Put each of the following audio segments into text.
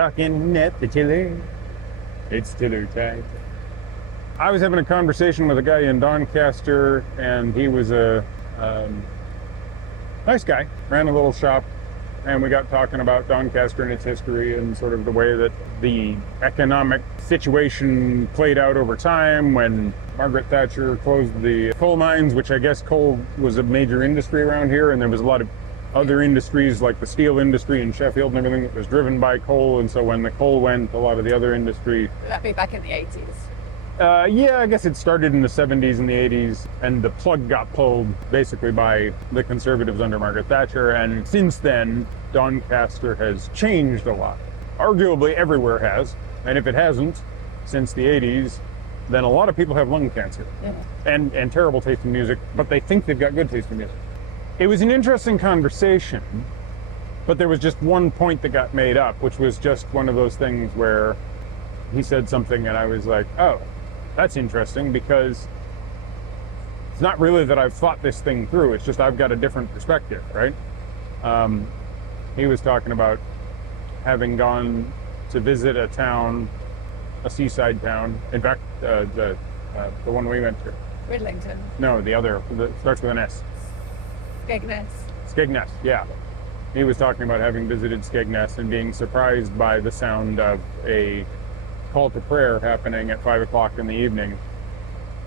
talking at the tiller. It's tiller time. I was having a conversation with a guy in Doncaster, and he was a nice guy, ran a little shop, and we got talking about Doncaster and its history and sort of the way that the economic situation played out over time when Margaret Thatcher closed the coal mines, which I guess coal was a major industry around here, and there was a lot of other industries like the steel industry in Sheffield and everything that was driven by coal, and so when the coal went, a lot of the other industry... Would that be back in the 80s? Yeah, I guess it started in the 70s and the 80s, and the plug got pulled basically by the Conservatives under Margaret Thatcher, and since then, Doncaster has changed a lot. Arguably everywhere has, and if it hasn't, since the 80s, then a lot of people have lung cancer and terrible taste in music, but they think they've got good taste in music. It was an interesting conversation, but there was just one point that got made up, which was just one of those things where he said something and I was like, oh, that's interesting, because it's not really that I've thought this thing through, it's just I've got a different perspective, right? He was talking about having gone to visit a town, a seaside town. In fact, the one we went to. Ridlington? No, the other, that starts with an S. Skegness. Skegness, yeah. He was talking about having visited Skegness and being surprised by the sound of a call to prayer happening at 5 o'clock in the evening.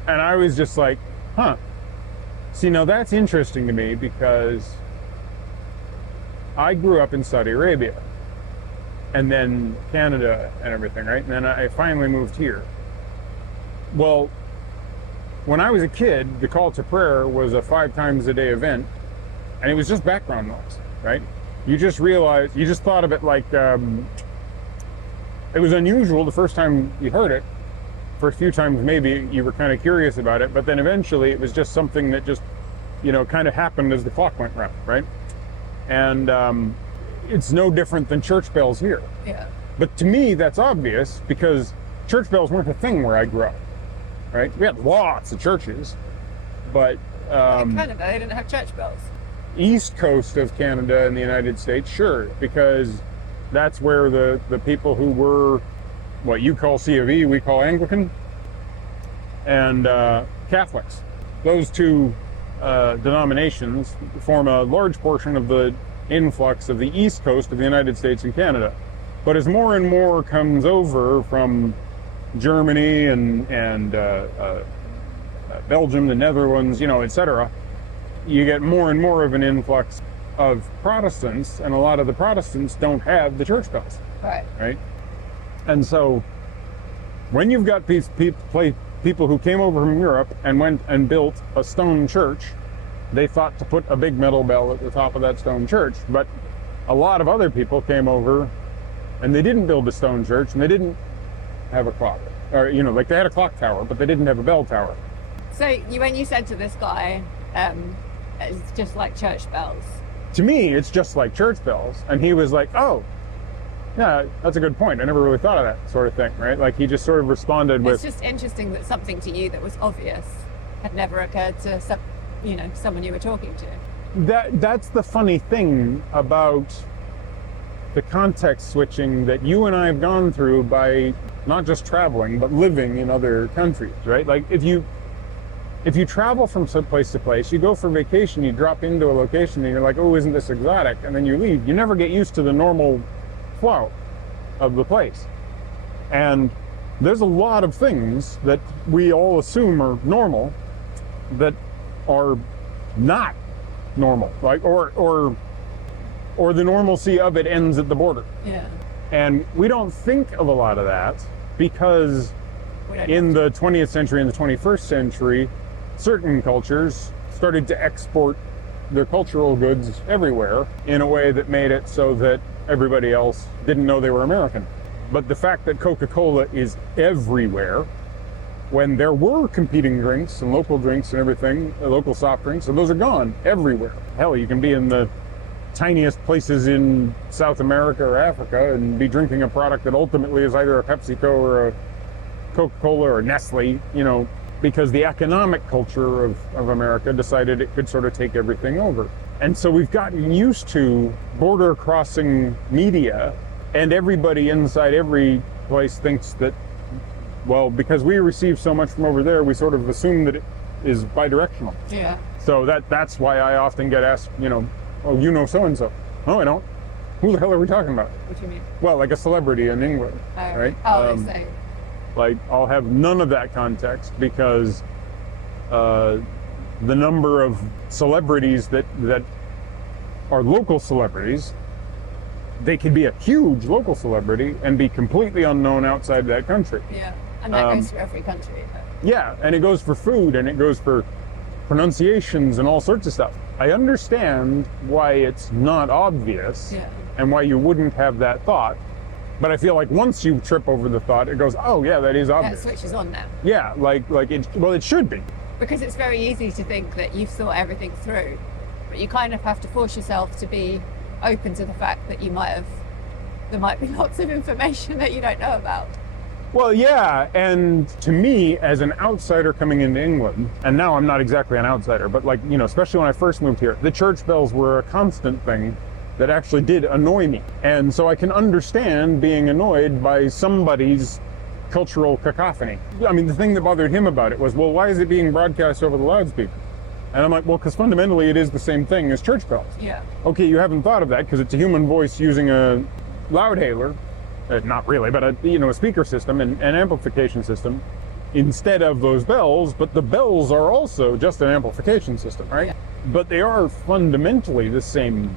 And I was just like, huh. See, now that's interesting to me because I grew up in Saudi Arabia and then Canada and everything, right? And then I finally moved here. Well, when I was a kid, the call to prayer was a 5 times a day event, and it was just background noise, right? You just realized, you just thought of it like, it was unusual the first time you heard it. First few times maybe you were kind of curious about it, but then eventually it was just something that just, you know, kind of happened as the clock went round, right? And it's no different than church bells here. Yeah. But to me, that's obvious because church bells weren't a thing where I grew up, right? We had lots of churches, but... in Canada, they didn't have church bells. East coast of Canada and the United States, sure, because that's where the people who were what you call C of E, we call Anglican, and Catholics. Those two denominations form a large portion of the influx of the East Coast of the United States and Canada. But as more and more comes over from Germany and Belgium, the Netherlands, you know, etc., you get more and more of an influx of Protestants, and a lot of the Protestants don't have the church bells. Right? And so when you've got people who came over from Europe and went and built a stone church, they thought to put a big metal bell at the top of that stone church. But a lot of other people came over and they didn't build a stone church and they didn't have a clock. Or, you know, like they had a clock tower, but they didn't have a bell tower. So when you said to this guy, it's just like church bells. To me, it's just like church bells. And he was like, oh, yeah, that's a good point. I never really thought of that sort of thing, right? Like he just sort of responded with... It's just interesting that something to you that was obvious had never occurred to someone you were talking to. That's the funny thing about the context switching that you and I have gone through by not just traveling, but living in other countries, right? Like if you travel from some place to place, you go for vacation, you drop into a location and you're like, oh, isn't this exotic? And then you leave. You never get used to the normal flow of the place. And there's a lot of things that we all assume are normal that are not normal, like or the normalcy of it ends at the border. Yeah. And we don't think of a lot of that because in the 20th century and the 21st century, certain cultures started to export their cultural goods everywhere in a way that made it so that everybody else didn't know they were American. But the fact that Coca-Cola is everywhere, when there were competing drinks and local drinks and everything, local soft drinks, and those are gone everywhere. Hell, you can be in the tiniest places in South America or Africa and be drinking a product that ultimately is either a PepsiCo or a Coca-Cola or Nestle, you know, because the economic culture of America decided it could sort of take everything over. And so we've gotten used to border crossing media And everybody inside every place thinks that, well, because we receive so much from over there, we sort of assume that it is bidirectional. Yeah. So that's why I often get asked, oh, you know so-and-so. No, I don't. Who the hell are we talking about? What do you mean? Well, like a celebrity in England, right? Oh, they say. Like, I'll have none of that context because the number of celebrities that are local celebrities, they could be a huge local celebrity and be completely unknown outside that country. Yeah, and that goes for every country. Yeah, and it goes for food, and it goes for pronunciations and all sorts of stuff. I understand why it's not obvious and why you wouldn't have that thought, but I feel like once you trip over the thought, it goes, oh yeah, that is obvious. That switches on now. Yeah, it should be. Because it's very easy to think that you've thought everything through, but you kind of have to force yourself to be open to the fact that there might be lots of information that you don't know about. Well, yeah, and to me, as an outsider coming into England, and now I'm not exactly an outsider, but especially when I first moved here, the church bells were a constant thing that actually did annoy me. And so I can understand being annoyed by somebody's cultural cacophony. I mean, the thing that bothered him about it was, well, why is it being broadcast over the loudspeaker? And I'm like, well, because fundamentally it is the same thing as church bells. Yeah. Okay, you haven't thought of that because it's a human voice using a loudhailer. Not really, but a speaker system and an amplification system instead of those bells, but the bells are also just an amplification system, right? Yeah. But they are fundamentally the same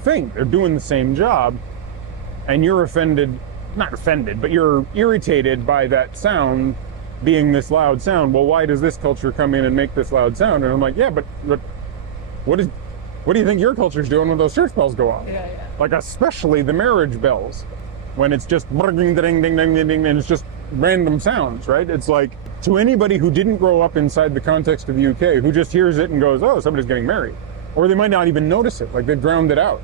thing. They're doing the same job, and you're not offended, but you're irritated by that sound being this loud sound. Well, why does this culture come in and make this loud sound? And I'm like, yeah, but what do you think your culture's doing when those church bells go off? Yeah. Like, especially the marriage bells, when it's just ding, ding, ding, ding, ding, ding, and it's just random sounds, right? It's like, to anybody who didn't grow up inside the context of the UK, who just hears it and goes, oh, somebody's getting married. Or they might not even notice it, like they've drowned it out.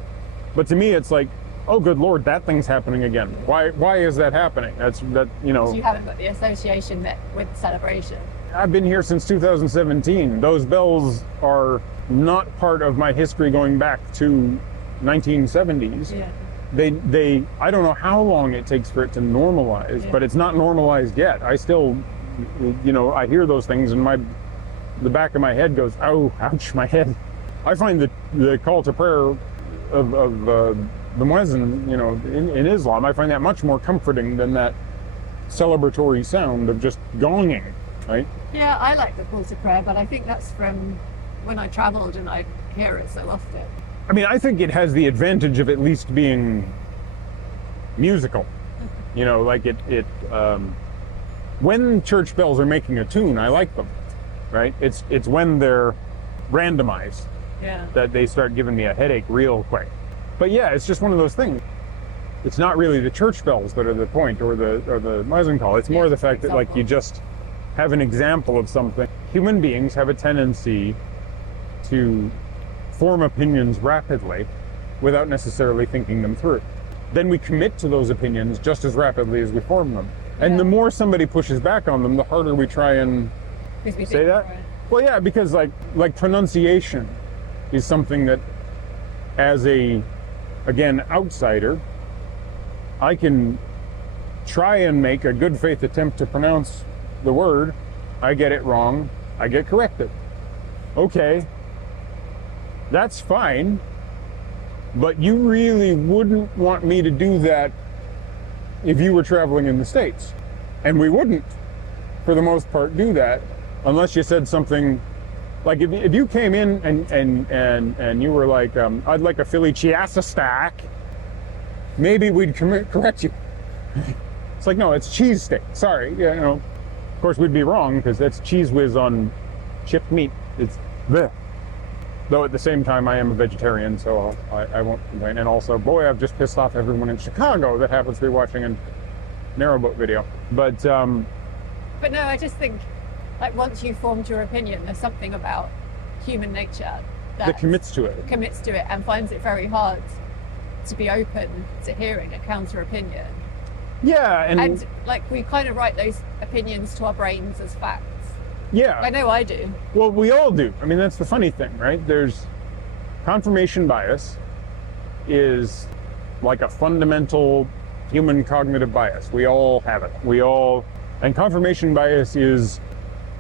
But to me, it's like, oh, good Lord, that thing's happening again. Why is that happening? So you haven't got the association with the celebration. I've been here since 2017. Those bells are not part of my history going back to 1970s. Yeah. I don't know how long it takes for it to normalize, but it's not normalized yet. I still, I hear those things and the back of my head goes, oh, ouch, my head. I find the call to prayer of the muezzin, in Islam, I find that much more comforting than that celebratory sound of just gonging, right? Yeah, I like the call to prayer, but I think that's from when I traveled and I hear it so often. I mean, I think it has the advantage of at least being musical. When church bells are making a tune, I like them, right? It's when they're randomized that they start giving me a headache real quick. But yeah, it's just one of those things. It's not really the church bells that are the point or the muezzin call. It's more the fact that you just have an example of something. Human beings have a tendency to form opinions rapidly without necessarily thinking them through. Then we commit to those opinions just as rapidly as we form them. And the more somebody pushes back on them, the harder we try and say that. Well, yeah, because like pronunciation is something that, as again, outsider, I can try and make a good faith attempt to pronounce the word. I get it wrong. I get corrected. Okay. That's fine, but you really wouldn't want me to do that if you were traveling in the States. And we wouldn't, for the most part, do that unless you said something like, if you came in and you were like, I'd like a Philly chiasa stack, maybe we'd correct you. It's like, no, it's cheese steak. Sorry, Of course, we'd be wrong because that's cheese whiz on chipped meat. It's bleh. Though at the same time, I am a vegetarian, so I won't complain. And also, boy, I've just pissed off everyone in Chicago that happens to be watching a Narrowboat video. But no, I just think, once you've formed your opinion, there's something about human nature that commits to it. And finds it very hard to be open to hearing a counter opinion. Yeah, and we kind of write those opinions to our brains as facts. Yeah. I know I do. Well, we all do. I mean, that's the funny thing, right? There's confirmation bias is like a fundamental human cognitive bias. We all have it. And confirmation bias is,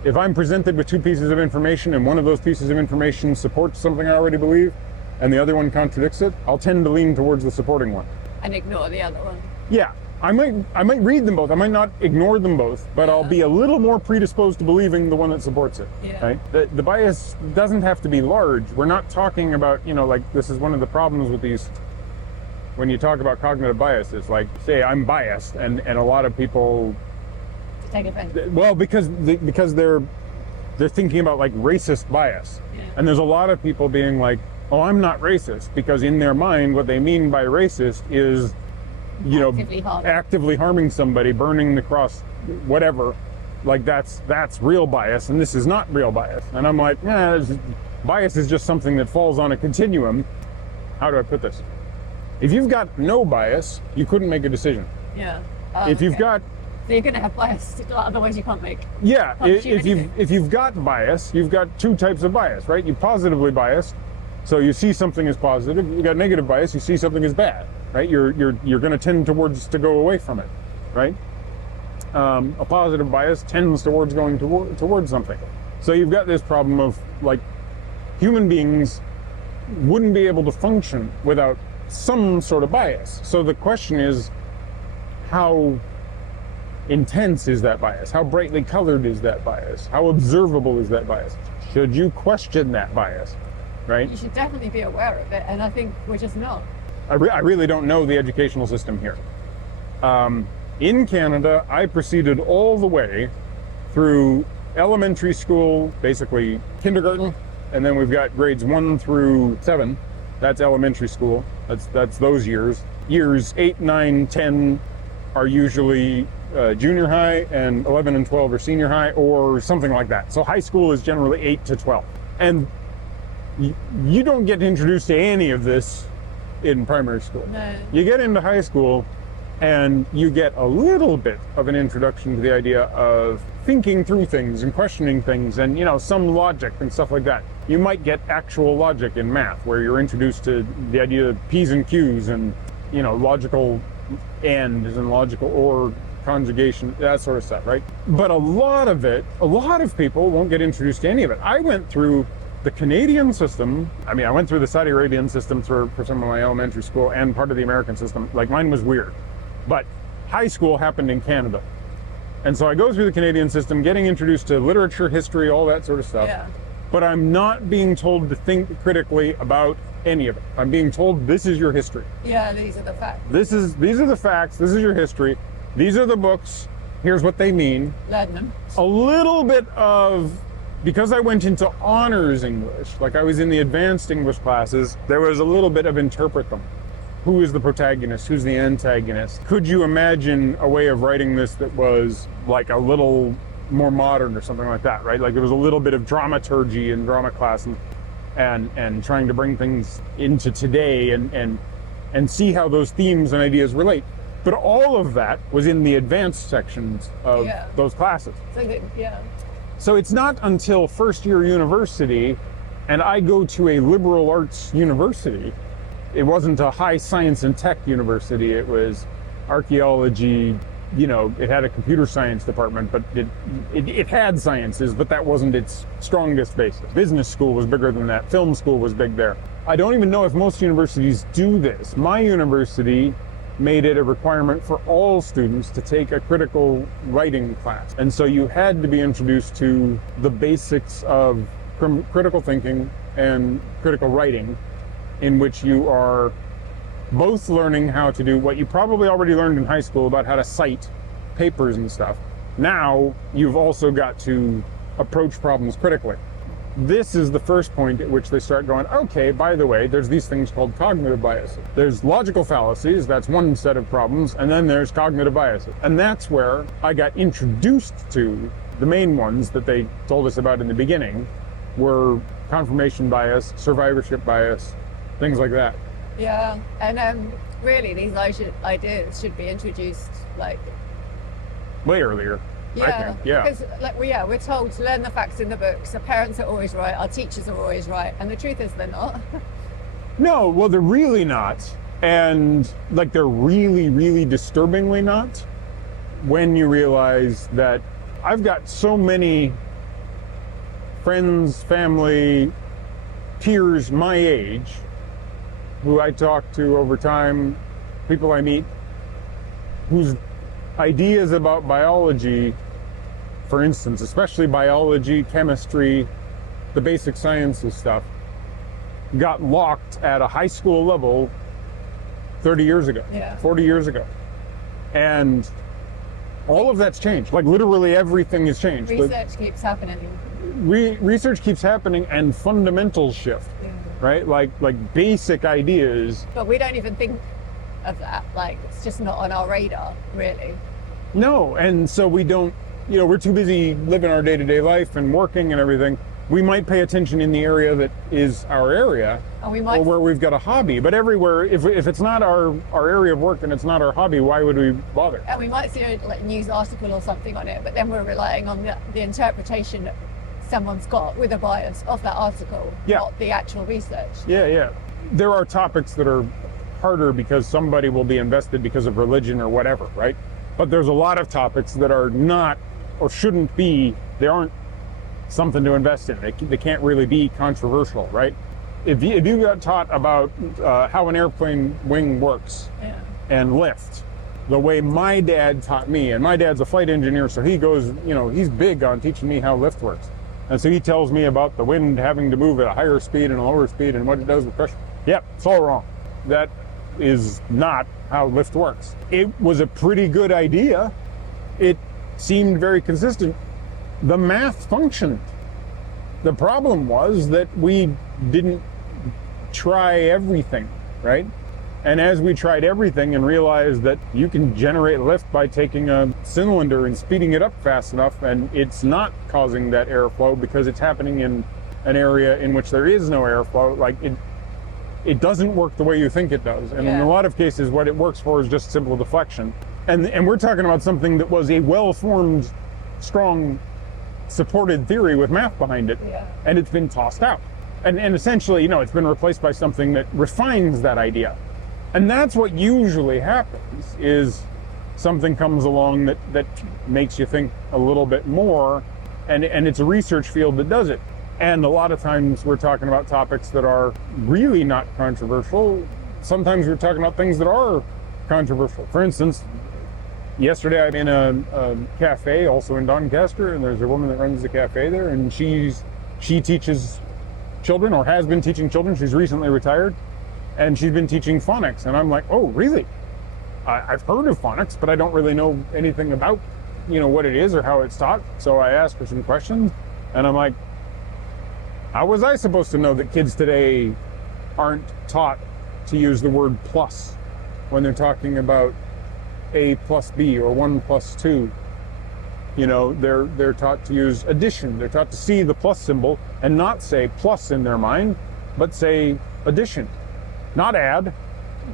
if I'm presented with two pieces of information and one of those pieces of information supports something I already believe and the other one contradicts it, I'll tend to lean towards the supporting one. And ignore the other one. Yeah, I might read them both. I might not ignore them both, but I'll be a little more predisposed to believing the one that supports it. Yeah. Right? The bias doesn't have to be large. We're not talking about, like, this is one of the problems with these, when you talk about cognitive bias, it's like, say I'm biased, and a lot of people take offense. Well, because they're thinking about like racist bias, and there's a lot of people being like, "Oh, I'm not racist," because in their mind, what they mean by racist is, actively harming somebody, burning the cross, whatever. Like that's real bias, and this is not real bias. And I'm like, bias is just something that falls on a continuum. How do I put this? If you've got no bias, you couldn't make a decision. Yeah. If you've got So you're going to have bias, otherwise you can't make. Yeah, if you've got bias, you've got two types of bias, right? You're positively biased, so you see something as positive. You got negative bias, you see something as bad, right? You're going to tend to go away from it, right? A positive bias tends towards going towards something. So you've got this problem of like human beings wouldn't be able to function without some sort of bias. So the question is, how intense is that bias? How brightly colored is that bias? How observable is that bias? Should you question that bias, right? You should definitely be aware of it, and I think we're just not. I really don't know the educational system here. In Canada, I proceeded all the way through elementary school, basically kindergarten, and then we've got grades 1 through 7. That's elementary school. That's those years. Years 8, 9, 10 are usually junior high, and 11 and 12 are senior high, or something like that. So high school is generally 8 to 12. And you don't get introduced to any of this in primary school. No. You get into high school and you get a little bit of an introduction to the idea of thinking through things and questioning things and, some logic and stuff like that. You might get actual logic in math, where you're introduced to the idea of P's and Q's and, logical ands and logical or, conjugation, that sort of stuff, right? But a lot of people won't get introduced to any of it. I went through the Canadian system. I went through the Saudi Arabian system for some of my elementary school and part of the American system. Like, mine was weird. But high school happened in Canada. And so I go through the Canadian system, getting introduced to literature, history, all that sort of stuff. Yeah. But I'm not being told to think critically about any of it. I'm being told, this is your history. Yeah, these are the facts. These are the facts. This is your history. These are the books. Here's what they mean. Learn them. A little bit of, because I went into honors English, like I was in the advanced English classes, there was a little bit of interpret them. Who is the protagonist? Who's the antagonist? Could you imagine a way of writing this that was like a little more modern or something like that, right? Like there was a little bit of dramaturgy in drama class and trying to bring things into today and see how those themes and ideas relate. But all of that was in the advanced sections of those classes. So it's not until first year university, and I go to a liberal arts university. It wasn't a high science and tech university. It was archaeology. It had a computer science department, but it had sciences, but that wasn't its strongest basis. Business school was bigger than that. Film school was big there. I don't even know if most universities do this. My university made it a requirement for all students to take a critical writing class. And so you had to be introduced to the basics of critical thinking and critical writing, in which you are both learning how to do what you probably already learned in high school about how to cite papers and stuff. Now you've also got to approach problems critically. This is the first point at which they start going, okay, by the way, there's these things called cognitive biases. There's logical fallacies, that's one set of problems, and then there's cognitive biases. And that's where I got introduced to the main ones that they told us about in the beginning were confirmation bias, survivorship bias, things like that. Yeah, and really these ideas should be introduced like way earlier. Yeah, yeah. Because we're told to learn the facts in the books. Our parents are always right. Our teachers are always right, and the truth is they're not. No, well, they're really not. And like they're really, really disturbingly not, when you realize that I've got so many friends, family, peers my age who I talk to over time, people I meet, whose ideas about biology, for instance, especially biology, chemistry, the basic sciences stuff, got locked at a high school level 30 years ago, 40 years ago. And all of that's changed. Like literally everything has changed. Research keeps happening. Research keeps happening and fundamentals shift, right? Like basic ideas. But we don't even think of that. Like it's just not on our radar, really. No, and so we don't, we're too busy living our day-to-day life and working and everything. We might pay attention in the area that is our area, and we might, or where we've got a hobby. But everywhere, if it's not our area of work and it's not our hobby, why would we bother? And we might see a news article or something on it, but then we're relying on the interpretation that someone's got with a bias of that article, not the actual research. Yeah. There are topics that are harder because somebody will be invested because of religion or whatever, right? But there's a lot of topics that are not or shouldn't be, they aren't something to invest in. They can't really be controversial, right? If you got taught about how an airplane wing works and lift, the way my dad taught me, and my dad's a flight engineer, so he goes, he's big on teaching me how lift works. And so he tells me about the wind having to move at a higher speed and a lower speed and what it does with pressure. Yep, it's all wrong. That is not how lift works. It was a pretty good idea. It seemed very consistent. The math functioned. The problem was that we didn't try everything, right? And as we tried everything and realized that you can generate lift by taking a cylinder and speeding it up fast enough, and it's not causing that airflow because it's happening in an area in which there is no airflow, like it doesn't work the way you think it does. And in a lot of cases, what it works for is just simple deflection. And we're talking about something that was a well-formed, strong, supported theory with math behind it, and it's been tossed out. And essentially, it's been replaced by something that refines that idea. And that's what usually happens, is something comes along that makes you think a little bit more, and it's a research field that does it. And a lot of times we're talking about topics that are really not controversial. Sometimes we're talking about things that are controversial. For instance, yesterday I'm in a cafe also in Doncaster, and there's a woman that runs the cafe there, and she teaches children, or has been teaching children. She's recently retired, and she's been teaching phonics. And I'm like, oh, really? I've heard of phonics, but I don't really know anything about, what it is or how it's taught. So I asked her some questions, and I'm like, how was I supposed to know that kids today aren't taught to use the word plus when they're talking about A plus B or 1 plus 2? They're taught to use addition. They're taught to see the plus symbol and not say plus in their mind, but say addition, not add.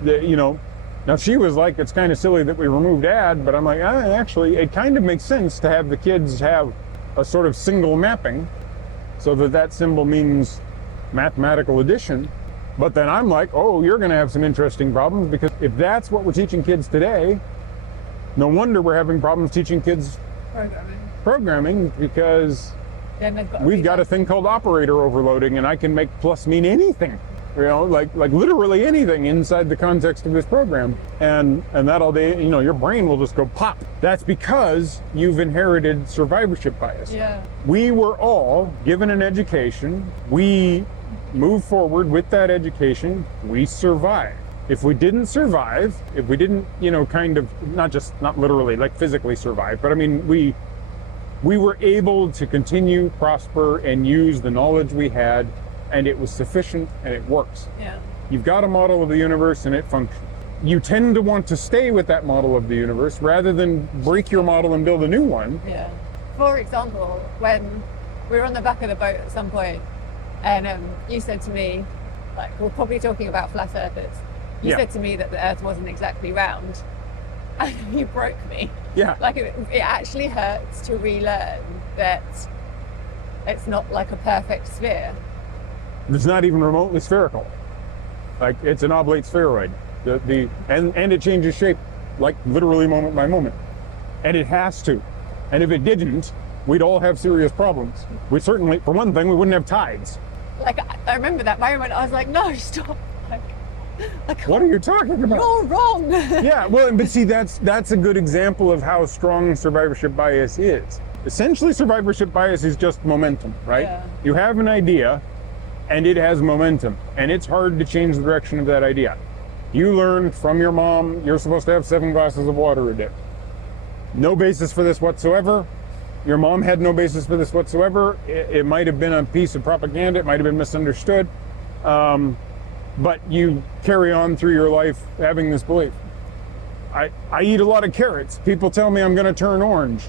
Now she was like, it's kind of silly that we removed add, but I'm like, actually, it kind of makes sense to have the kids have a sort of single mapping so that symbol means mathematical addition. But then I'm like, oh, you're going to have some interesting problems, because if that's what we're teaching kids today, no wonder we're having problems teaching kids programming, because we've got a thing called operator overloading, and I can make plus mean anything, like literally anything inside the context of this program, and that all day, your brain will just go pop. That's because you've inherited survivorship bias. We were all given an education. We move forward with that education. We survive. If we didn't survive, if we didn't, kind of not literally like physically survive, but I mean, we were able to continue, prosper, and use the knowledge we had, and it was sufficient, and it works. You've got a model of the universe, and it functions. You tend to want to stay with that model of the universe rather than break your model and build a new one. For example, when we were on the back of the boat at some point, and you said to me, we're probably talking about flat earthers. You said to me that the earth wasn't exactly round, and you broke me. It actually hurts to relearn that it's not like a perfect sphere. It's not even remotely spherical. Like, it's an oblate spheroid. And it changes shape, like literally moment by moment. And it has to. And if it didn't, we'd all have serious problems. We certainly, for one thing, we wouldn't have tides. Like, I remember that moment. I was like, no, stop. Like, what are you talking about? You're wrong. Yeah, well, but see, that's a good example of how strong survivorship bias is. Essentially, survivorship bias is just momentum, right? Yeah. You have an idea, and it has momentum, and it's hard to change the direction of that idea. You learned from your mom you're supposed to have 7 glasses of water a day. No basis for this whatsoever. Your mom had no basis for this whatsoever. It might have been a piece of propaganda. It might have been misunderstood. But you carry on through your life having this belief. I eat a lot of carrots. People tell me I'm going to turn orange.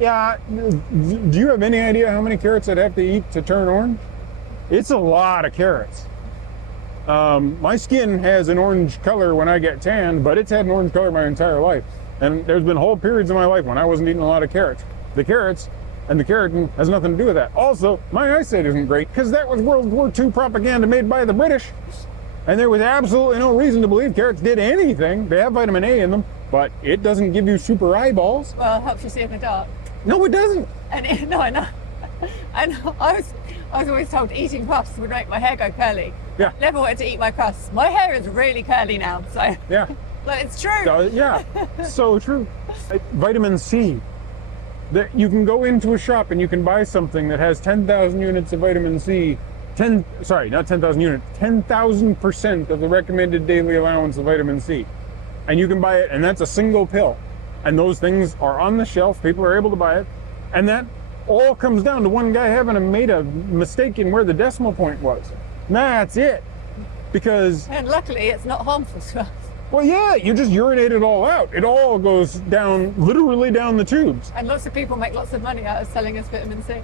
Yeah. Do you have any idea how many carrots I'd have to eat to turn orange? It's a lot of carrots. My skin has an orange color when I get tanned, but it's had an orange color my entire life. And there's been whole periods of my life when I wasn't eating a lot of carrots. The carrots and the keratin has nothing to do with that. Also, my eyesight isn't great because that was World War II propaganda made by the British. And there was absolutely no reason to believe carrots did anything. They have vitamin A in them, but it doesn't give you super eyeballs. Well, it helps you see in the dark. No, it doesn't. And no, I know. And I was always told eating crusts would make my hair go curly. Yeah. Never wanted to eat my crusts. My hair is really curly now, so yeah. But it's true. Yeah, so true. Vitamin C. You can go into a shop and you can buy something that has 10,000 units of vitamin C. Not 10,000 units, 10,000% of the recommended daily allowance of vitamin C. And you can buy it, and that's a single pill. And those things are on the shelf, people are able to buy it. And that all comes down to one guy having made a mistake in where the decimal point was. That's it. Because... And luckily, it's not harmful to us. Well, yeah, you just urinate it all out. It all goes down, literally down the tubes. And lots of people make lots of money out of selling us vitamin C.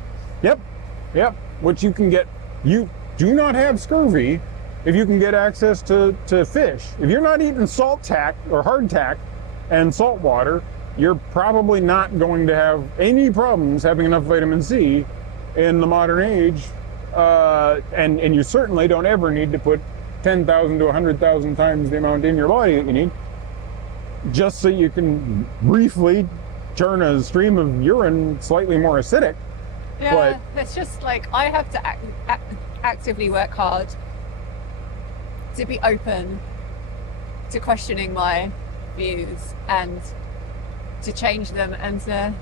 Yep, which you can get. You do not have scurvy if you can get access to fish. If you're not eating salt tack or hardtack and salt water, you're probably not going to have any problems having enough vitamin C in the modern age. And you certainly don't ever need to put 10,000 to 100,000 times the amount in your body that you need, just so you can briefly turn a stream of urine slightly more acidic. Yeah, it's just like I have to actively work hard to be open to questioning my views and to change them and to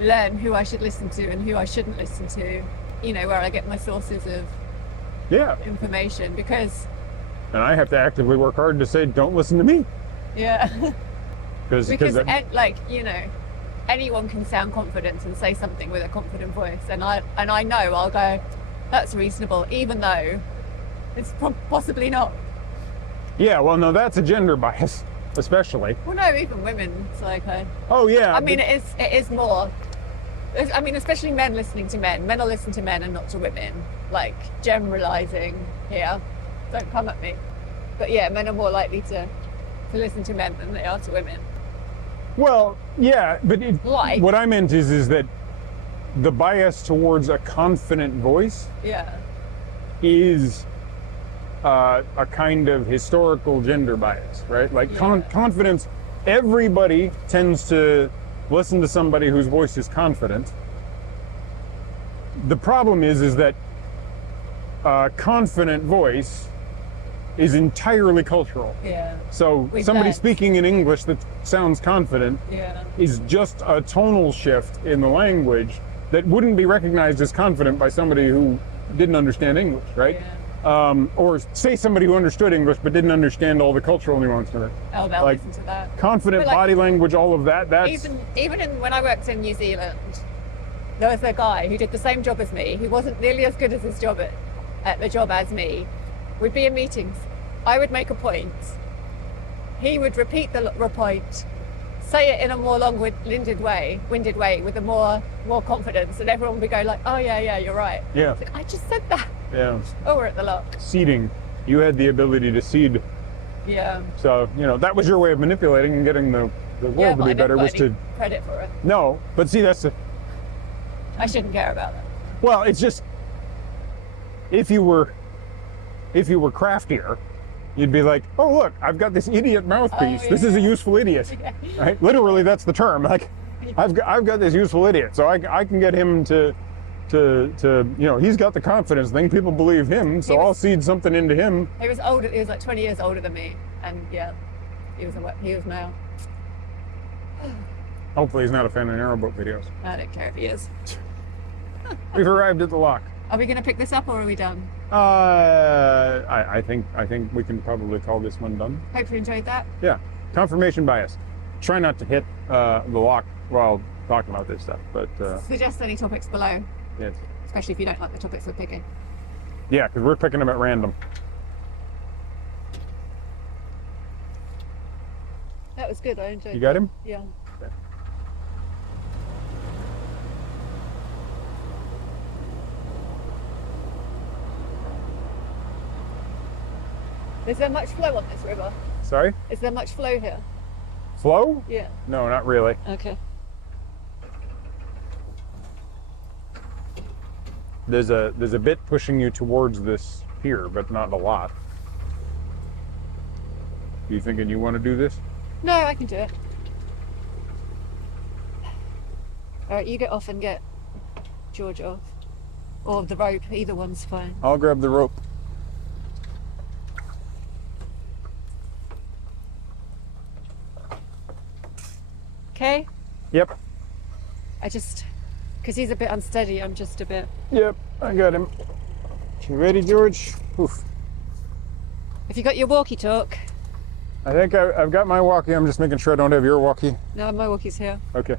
learn who I should listen to and who I shouldn't listen to, where I get my sources of information, because... And I have to actively work hard to say, don't listen to me. Yeah. Because anyone can sound confident and say something with a confident voice, and I know I'll go, that's reasonable, even though it's possibly not. Yeah, well, no, that's a gender bias, especially. Well, no, even women. It's like, oh yeah. I mean, it is more. I mean, especially men listening to men. Men will listen to men and not to women. Like generalizing here. Don't come at me. But yeah, men are more likely to listen to men than they are to women. Well, yeah, but what I meant is that the bias towards a confident voice is a kind of historical gender bias, right? Like confidence, everybody tends to listen to somebody whose voice is confident. The problem is that a confident voice is entirely cultural. Yeah. So somebody speaking in English that sounds confident is just a tonal shift in the language that wouldn't be recognized as confident by somebody who didn't understand English, right? Yeah. Or say somebody who understood English but didn't understand all the cultural nuances of it. Oh, they'll listen to that. Confident body language, all of that. That's even when I worked in New Zealand, there was a guy who did the same job as me. He wasn't nearly as good as his job at the job as me. We'd be in meetings. I would make a point. He would repeat the point, say it in a more long-winded way, with a more confidence, and everyone would go like, "Oh yeah, you're right." Yeah. It's like, I just said that. Yeah. Oh, we're at the lock. Seeding. You had the ability to seed. Yeah. So that was your way of manipulating and getting the world to be better. Was to credit for it. No, but see, that's I shouldn't care about that. Well, it's just if you were craftier You'd be like, oh look, I've got this idiot mouthpiece. Oh, This is a yeah. useful idiot. Yeah. Right? Literally, that's the term. Like, I've got this useful idiot, so I can get him to he's got the confidence thing. People believe him, so I'll seed something into him. He was older. He was like 20 years older than me, and yeah, he was male. Hopefully, he's not a fan of Narrowboat videos. I don't care if he is. We've arrived at the lock. Are we going to pick this up or are we done? I think we can probably call this one done. Hope you enjoyed that. Yeah, confirmation bias. Try not to hit the lock while talking about this stuff, but Suggest any topics below, yes. especially if you don't like the topics we're picking. Yeah, because we're picking them at random. That was good. I enjoyed. You got him? Yeah. Okay. Is there much flow on this river? Sorry? Is there much flow here? Flow? Yeah. No, not really. Okay. There's a bit pushing you towards this pier, but not a lot. You thinking you want to do this? No, I can do it. All right, you get off and get George off, or the rope. Either one's fine. I'll grab the rope. Okay. Yep. Because he's a bit unsteady, I'm just a bit. Yep, I got him. You ready, George? Oof. Have you got your walkie-talk? I think I've got my walkie. I'm just making sure I don't have your walkie. No, my walkie's here. Okay.